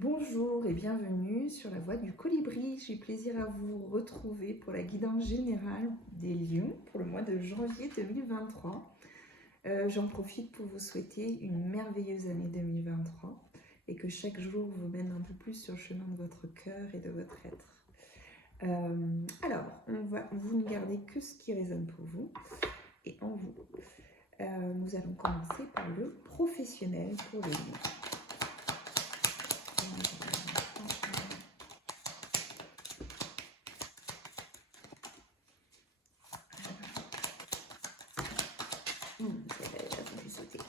Bonjour et bienvenue sur la voie du colibri. J'ai plaisir à vous retrouver pour la guidance générale des lions pour le mois de janvier 2023. J'en profite pour vous souhaiter une merveilleuse année 2023 et que chaque jour vous mène un peu plus sur le chemin de votre cœur et de votre être. Alors, vous ne gardez que ce qui résonne pour vous et en vous. Nous allons commencer par le professionnel pour les lions. Ça fait sauter.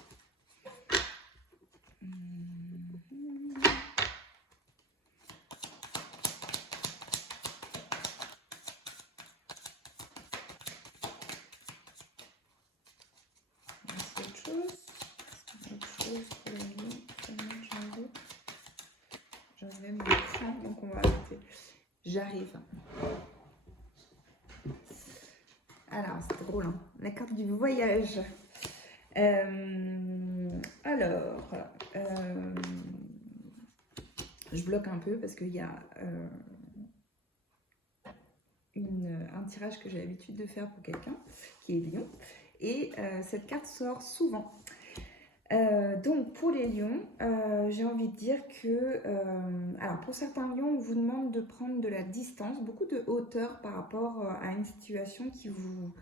Autre chose pour les lions, j'enlève mon cran, donc on va arrêter. J'arrive. Alors, c'est drôle, hein, la carte du voyage. Je bloque un peu parce qu'il y a un tirage que j'ai l'habitude de faire pour quelqu'un qui est lion. Et cette carte sort souvent. Donc pour les lions, j'ai envie de dire que, alors pour certains lions, on vous demande de prendre de la distance, beaucoup de hauteur par rapport à une situation qui vous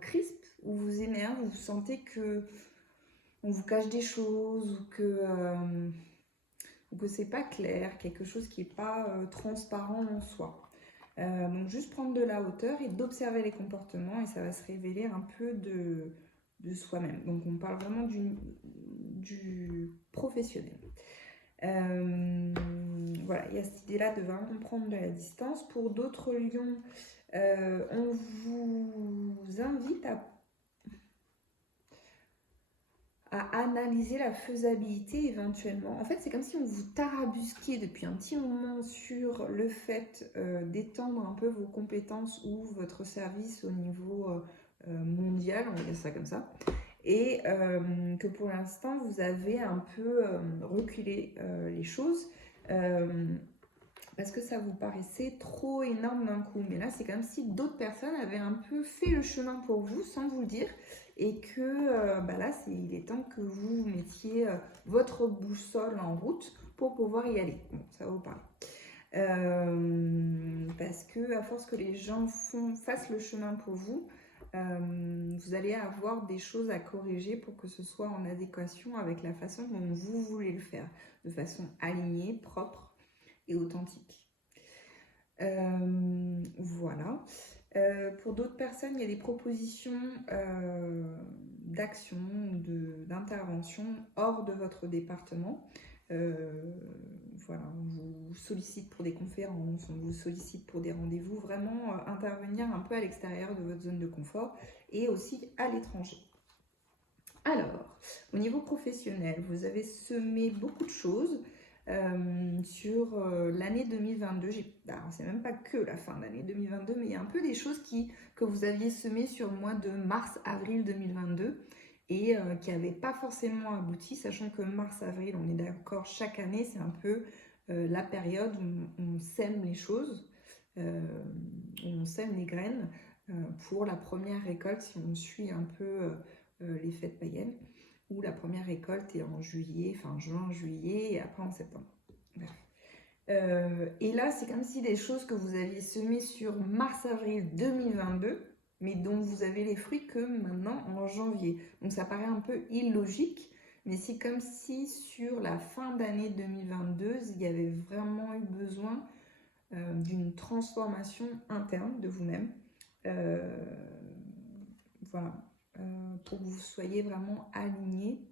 crispe ou vous énerve, vous sentez que on vous cache des choses ou que c'est pas clair, quelque chose qui n'est pas transparent en soi. Donc juste prendre de la hauteur et d'observer les comportements et ça va se révéler un peu de soi-même. Donc on parle vraiment du professionnel. Voilà, il y a cette idée-là de vraiment prendre de la distance. Pour d'autres lions, on vous invite à analyser la faisabilité éventuellement. En fait, c'est comme si on vous tarabusquait depuis un petit moment sur le fait d'étendre un peu vos compétences ou votre service au niveau mondial, on va dire ça comme ça. Et que pour l'instant, vous avez un peu reculé les choses parce que ça vous paraissait trop énorme d'un coup. Mais là, c'est comme si d'autres personnes avaient un peu fait le chemin pour vous sans vous le dire et que là, il est temps que vous mettiez votre boussole en route pour pouvoir y aller. Bon, ça va vous parler. Parce que à force que les gens fassent le chemin pour vous, vous allez avoir des choses à corriger pour que ce soit en adéquation avec la façon dont vous voulez le faire, de façon alignée, propre et authentique. Voilà. Pour d'autres personnes, il y a des propositions d'action, d'intervention hors de votre département. Voilà, on vous sollicite pour des conférences, on vous sollicite pour des rendez-vous, vraiment intervenir un peu à l'extérieur de votre zone de confort et aussi à l'étranger. Alors, au niveau professionnel, vous avez semé beaucoup de choses sur l'année 2022. Alors, c'est même pas que la fin de l'année 2022, mais il y a un peu des choses que vous aviez semées sur le mois de mars-avril 2022 et qui n'avaient pas forcément abouti, sachant que mars-avril, on est d'accord, chaque année, c'est un peu la période où on sème les choses, où on sème les graines pour la première récolte, si on suit un peu les fêtes païennes, où la première récolte est en juillet, fin juin, juillet, et après en septembre. Et là, c'est comme si des choses que vous aviez semées sur mars-avril 2022, mais dont vous avez les fruits que maintenant en janvier. Donc ça paraît un peu illogique, mais c'est comme si sur la fin d'année 2022, il y avait vraiment eu besoin d'une transformation interne de vous-même. Voilà, pour que vous soyez vraiment aligné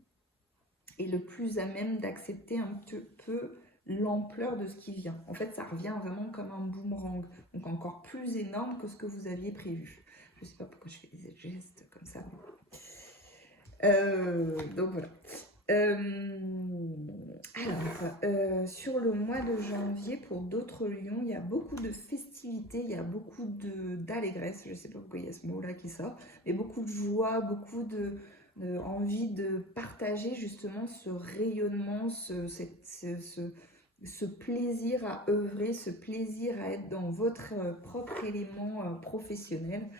et le plus à même d'accepter un petit peu l'ampleur de ce qui vient. En fait, ça revient vraiment comme un boomerang, donc encore plus énorme que ce que vous aviez prévu. Je ne sais pas pourquoi je fais des gestes comme ça. Donc voilà. Alors, sur le mois de janvier, pour d'autres lions, il y a beaucoup de festivités, il y a beaucoup d'allégresse, je ne sais pas pourquoi il y a ce mot-là qui sort, mais beaucoup de joie, beaucoup envie de partager justement ce rayonnement, ce plaisir à œuvrer, ce plaisir à être dans votre propre élément professionnel.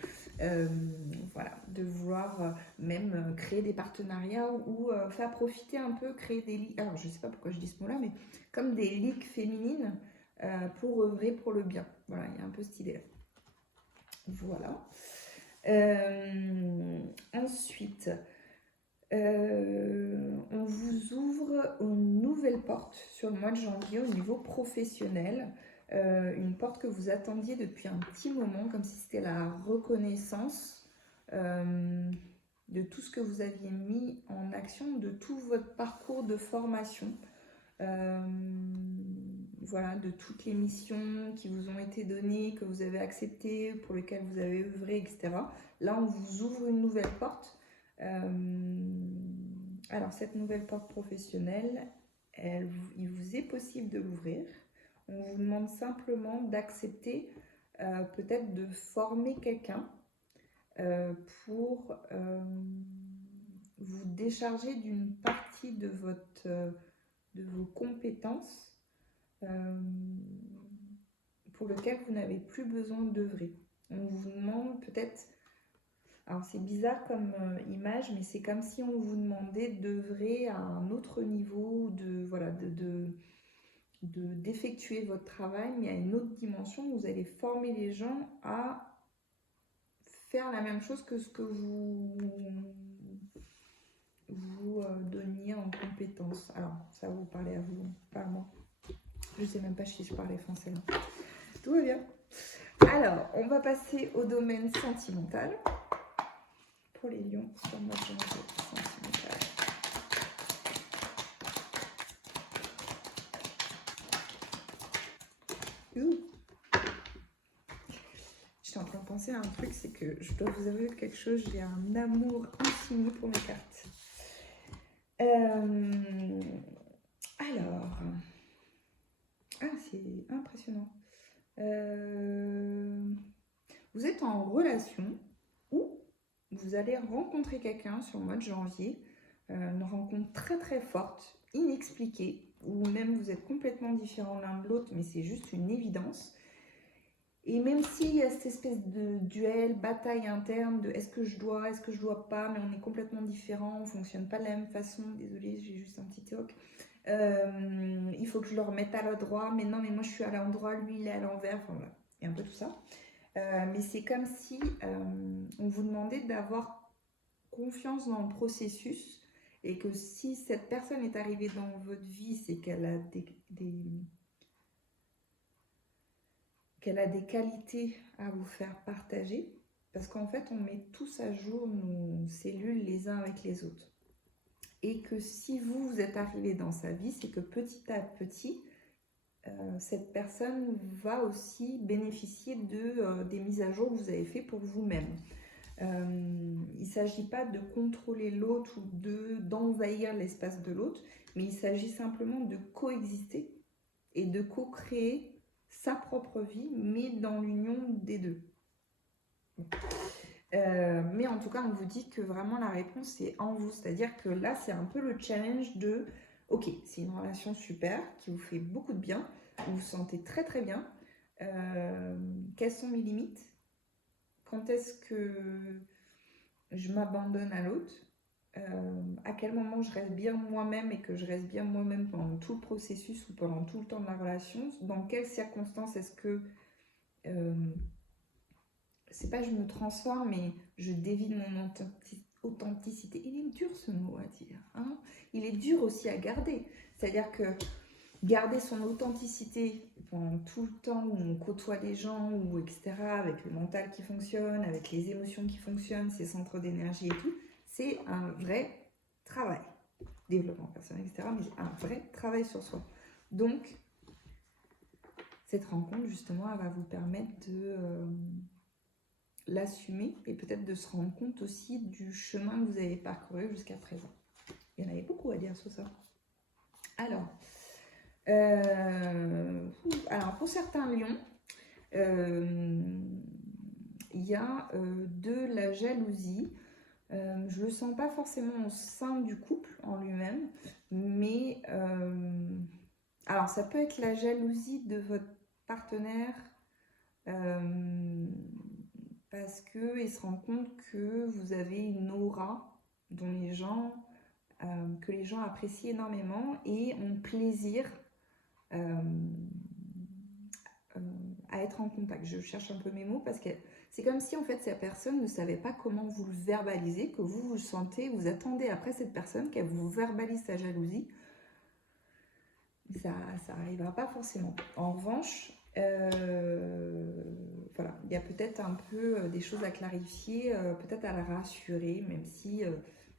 Voilà, de vouloir même créer des partenariats ou faire profiter un peu, créer des ligues, alors je sais pas pourquoi je dis ce mot là, mais comme des ligues féminines pour œuvrer pour le bien. Voilà, il y a un peu cette idée là. Voilà. Ensuite, on vous ouvre une nouvelle porte sur le mois de janvier au niveau professionnel. Une porte que vous attendiez depuis un petit moment, comme si c'était la reconnaissance de tout ce que vous aviez mis en action, de tout votre parcours de formation. Voilà, de toutes les missions qui vous ont été données, que vous avez acceptées, pour lesquelles vous avez œuvré, etc. Là, on vous ouvre une nouvelle porte. Alors, cette nouvelle porte professionnelle, il vous est possible de l'ouvrir. On vous demande simplement d'accepter peut-être de former quelqu'un pour vous décharger d'une partie de vos compétences pour lequel vous n'avez plus besoin d'œuvrer. On vous demande peut-être, alors c'est bizarre comme image, mais c'est comme si on vous demandait d'œuvrer à un autre niveau, voilà, d'effectuer votre travail, mais à une autre dimension. Vous allez former les gens à faire la même chose que ce que vous donniez en compétences. Alors, ça va vous parler à vous, pas à moi. Je sais même pas si je parlais français là. Tout va bien. Alors, on va passer au domaine sentimental. Pour les lions, sur le mois de janvier sentimental. J'étais en train de penser à un truc, c'est que je dois vous avouer quelque chose, j'ai un amour infini pour mes cartes. Alors, c'est impressionnant. Vous êtes en relation ou vous allez rencontrer quelqu'un sur le mois de janvier, une rencontre très très forte, inexpliquée, ou même vous êtes complètement différents l'un de l'autre, mais c'est juste une évidence. Et même s'il y a cette espèce de duel, bataille interne de est-ce que je dois pas, mais on est complètement différents, on fonctionne pas de la même façon, désolée, j'ai juste un petit toc. Il faut que je le remette à l'endroit, mais non, mais moi je suis à l'endroit, lui il est à l'envers, enfin voilà, et un peu tout ça. Mais c'est comme si on vous demandait d'avoir confiance dans le processus et que si cette personne est arrivée dans votre vie, c'est qu'elle a qu'elle a des qualités à vous faire partager, parce qu'en fait, on met tous à jour nos cellules les uns avec les autres. Et que si vous êtes arrivé dans sa vie, c'est que petit à petit, cette personne va aussi bénéficier des mises à jour que vous avez faites pour vous-même. Il ne s'agit pas de contrôler l'autre ou d'envahir l'espace de l'autre, mais il s'agit simplement de coexister et de co-créer sa propre vie, mais dans l'union des deux. Mais en tout cas, on vous dit que vraiment la réponse est en vous. C'est-à-dire que là, c'est un peu le challenge de ok, c'est une relation super qui vous fait beaucoup de bien, vous vous sentez très très bien. Quelles sont mes limites? Quand est-ce que je m'abandonne à l'autre? À quel moment je reste bien moi-même et que je reste bien moi-même pendant tout le processus ou pendant tout le temps de la relation? Dans quelles circonstances est-ce que c'est pas je me transforme, mais je dévie mon authenticité. Il est dur ce mot à dire, hein. Il est dur aussi à garder. C'est-à-dire que garder son authenticité pendant tout le temps où on côtoie les gens, ou etc., avec le mental qui fonctionne, avec les émotions qui fonctionnent, ses centres d'énergie et tout, c'est un vrai travail. Développement personnel, etc., mais un vrai travail sur soi. Donc, cette rencontre, justement, elle va vous permettre de l'assumer et peut-être de se rendre compte aussi du chemin que vous avez parcouru jusqu'à présent. Il y en avait beaucoup à dire sur ça. Alors, pour certains lions, il y a de la jalousie. Je ne le sens pas forcément au sein du couple en lui-même, mais Alors, ça peut être la jalousie de votre partenaire parce qu'il se rend compte que vous avez une aura dont que les gens apprécient énormément et ont plaisir euh, à être en contact. Je cherche un peu mes mots parce que c'est comme si en fait cette personne ne savait pas comment vous le verbaliser, que vous le sentez, vous attendez après cette personne qu'elle vous verbalise sa jalousie. Ça n'arrivera pas forcément. En revanche, voilà, il y a peut-être un peu des choses à clarifier, peut-être à la rassurer, même si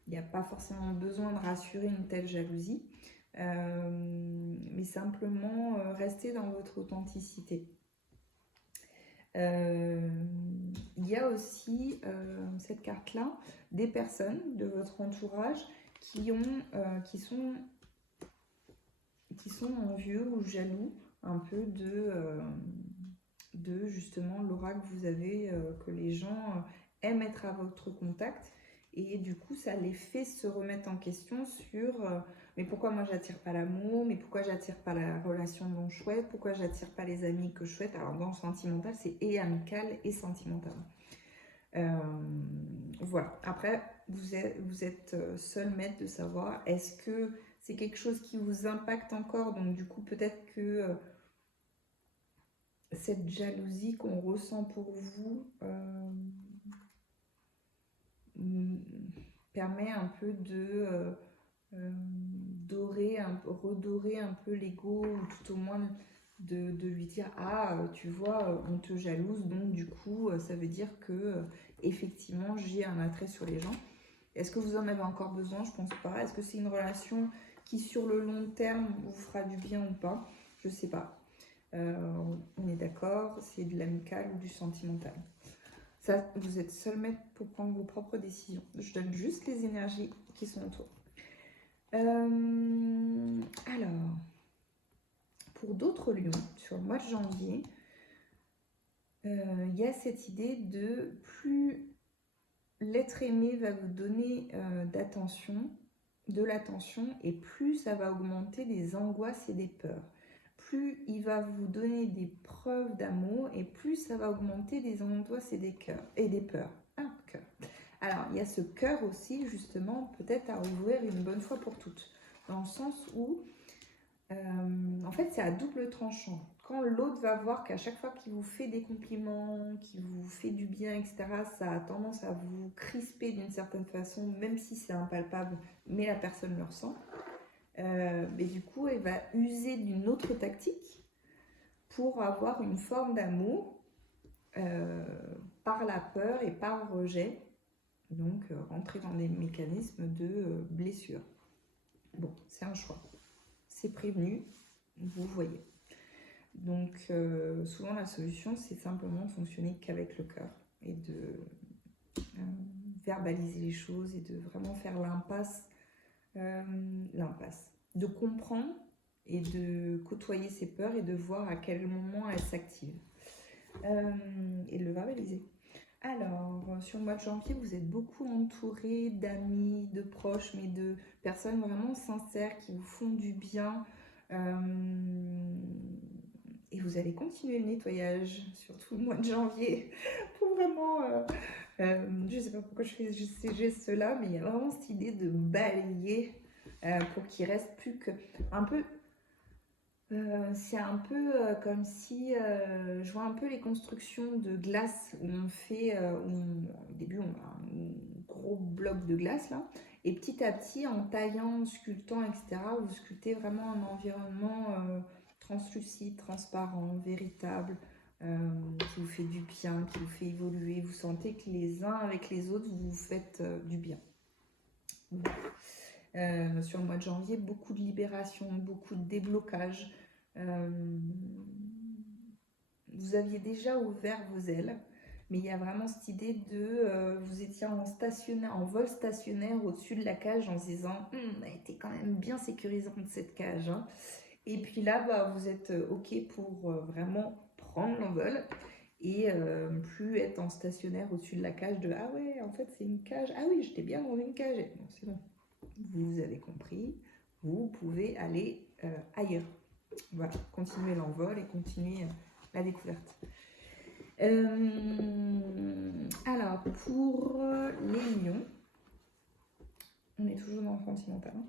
il n'y a pas forcément besoin de rassurer une telle jalousie, mais simplement rester dans votre authenticité. Il y a aussi cette carte-là, des personnes de votre entourage qui sont envieux ou jaloux un peu de justement l'aura que vous avez, que les gens aiment être à votre contact. Et du coup, ça les fait se remettre en question sur mais pourquoi moi j'attire pas l'amour, mais pourquoi j'attire pas la relation dont je souhaite, pourquoi j'attire pas les amis que je souhaite. Alors dans le sentimental, c'est et amical et sentimental. Voilà. Après, vous êtes seul maître de savoir est-ce que c'est quelque chose qui vous impacte encore. Donc du coup, peut-être que cette jalousie qu'on ressent pour vous permet un peu de redorer un peu l'ego, ou tout au moins de lui dire ah tu vois on te jalouse, donc du coup ça veut dire que effectivement j'ai un attrait sur les gens. Est-ce que vous en avez encore besoin? Je pense pas. Est-ce que c'est une relation qui sur le long terme vous fera du bien ou pas? Je sais pas. On est d'accord, c'est de l'amical ou du sentimental. Ça, vous êtes seul maître pour prendre vos propres décisions. Je donne juste les énergies qui sont autour. Alors, pour d'autres lions, sur le mois de janvier, il y a cette idée de plus l'être aimé va vous donner de l'attention, et plus ça va augmenter des angoisses et des peurs. Plus il va vous donner des preuves d'amour, et plus ça va augmenter des angoisses et des peurs. Un cœur. Alors, il y a ce cœur aussi, justement, peut-être à ouvrir une bonne fois pour toutes. Dans le sens où, en fait, c'est à double tranchant. Quand l'autre va voir qu'à chaque fois qu'il vous fait des compliments, qu'il vous fait du bien, etc., ça a tendance à vous crisper d'une certaine façon, même si c'est impalpable, mais la personne le ressent. Mais du coup, elle va user d'une autre tactique pour avoir une forme d'amour par la peur et par le rejet. Donc, rentrer dans des mécanismes de blessure. Bon, c'est un choix. C'est prévenu, vous voyez. Donc, souvent, la solution, c'est simplement de fonctionner qu'avec le cœur et de verbaliser les choses et de vraiment faire l'impasse. De comprendre et de côtoyer ses peurs et de voir à quel moment elles s'activent. Et de le verbaliser. Alors, sur le mois de janvier, vous êtes beaucoup entouré d'amis, de proches, mais de personnes vraiment sincères qui vous font du bien. Et vous allez continuer le nettoyage, surtout le mois de janvier, pour vraiment... je ne sais pas pourquoi je fais ces gestes-là, mais il y a vraiment cette idée de balayer pour qu'il reste plus que... Un peu... c'est un peu comme si je vois un peu les constructions de glace où on fait, au début on a un gros bloc de glace là, et petit à petit en taillant, en sculptant, etc., vous sculptez vraiment un environnement translucide, transparent, véritable, qui vous fait du bien, qui vous fait évoluer. Vous sentez que les uns avec les autres, vous vous faites du bien. Sur le mois de janvier, beaucoup de libération, beaucoup de déblocage. Vous aviez déjà ouvert vos ailes, mais il y a vraiment cette idée de vous étiez en vol stationnaire au-dessus de la cage en se disant elle était quand même bien sécurisante cette cage, hein. Et puis là bah, vous êtes ok pour vraiment prendre l'envol et plus être en stationnaire au-dessus de la cage de ah ouais en fait c'est une cage, ah oui j'étais bien dans une cage, non c'est bon, vous avez compris, vous pouvez aller ailleurs. Voilà, continuez l'envol et continuez la découverte. Alors, pour les lions, on est toujours dans le sentimental, hein.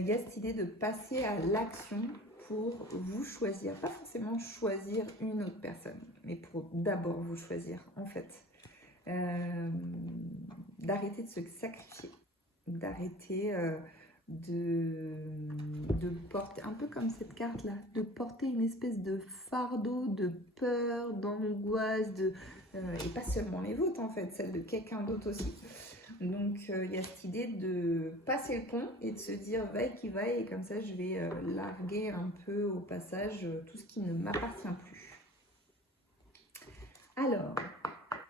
Il y a cette idée de passer à l'action pour vous choisir, pas forcément choisir une autre personne, mais pour d'abord vous choisir, en fait. D'arrêter de se sacrifier, d'arrêter de porter, un peu comme cette carte là, de porter une espèce de fardeau de peur, d'angoisse, et pas seulement les vôtres en fait, celle de quelqu'un d'autre aussi. Donc il y a cette idée de passer le pont et de se dire vaille qui vaille, et comme ça je vais larguer un peu au passage tout ce qui ne m'appartient plus. Alors,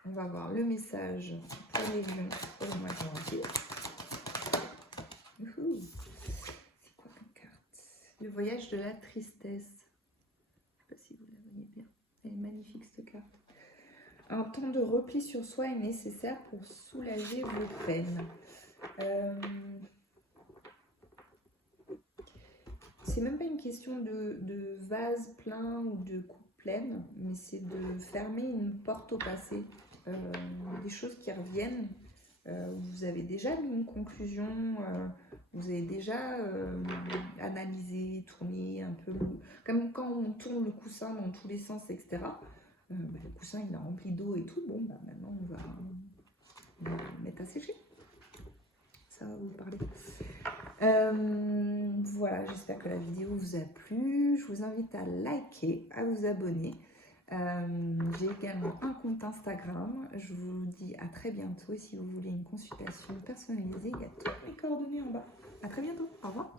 on va voir le message pour les lions pour le mois de janvier. C'est quoi comme carte? Le voyage de la tristesse. Je ne sais pas si vous la voyez bien. Elle est magnifique cette carte. Un temps de repli sur soi est nécessaire pour soulager vos peines. C'est même pas une question de vase plein ou de coupe pleine, mais c'est de fermer une porte au passé. Des choses qui reviennent. Vous avez déjà mis une conclusion, vous avez déjà analysé, tourné un peu, comme quand on tourne le coussin dans tous les sens, etc. Le coussin il est rempli d'eau et tout, bon bah maintenant on va le mettre à sécher. Ça va vous parler. Voilà, j'espère que la vidéo vous a plu. Je vous invite à liker, à vous abonner. J'ai également un compte Instagram. Je vous dis à très bientôt. Et si vous voulez une consultation personnalisée, il y a toutes mes coordonnées en bas. À très bientôt. Au revoir.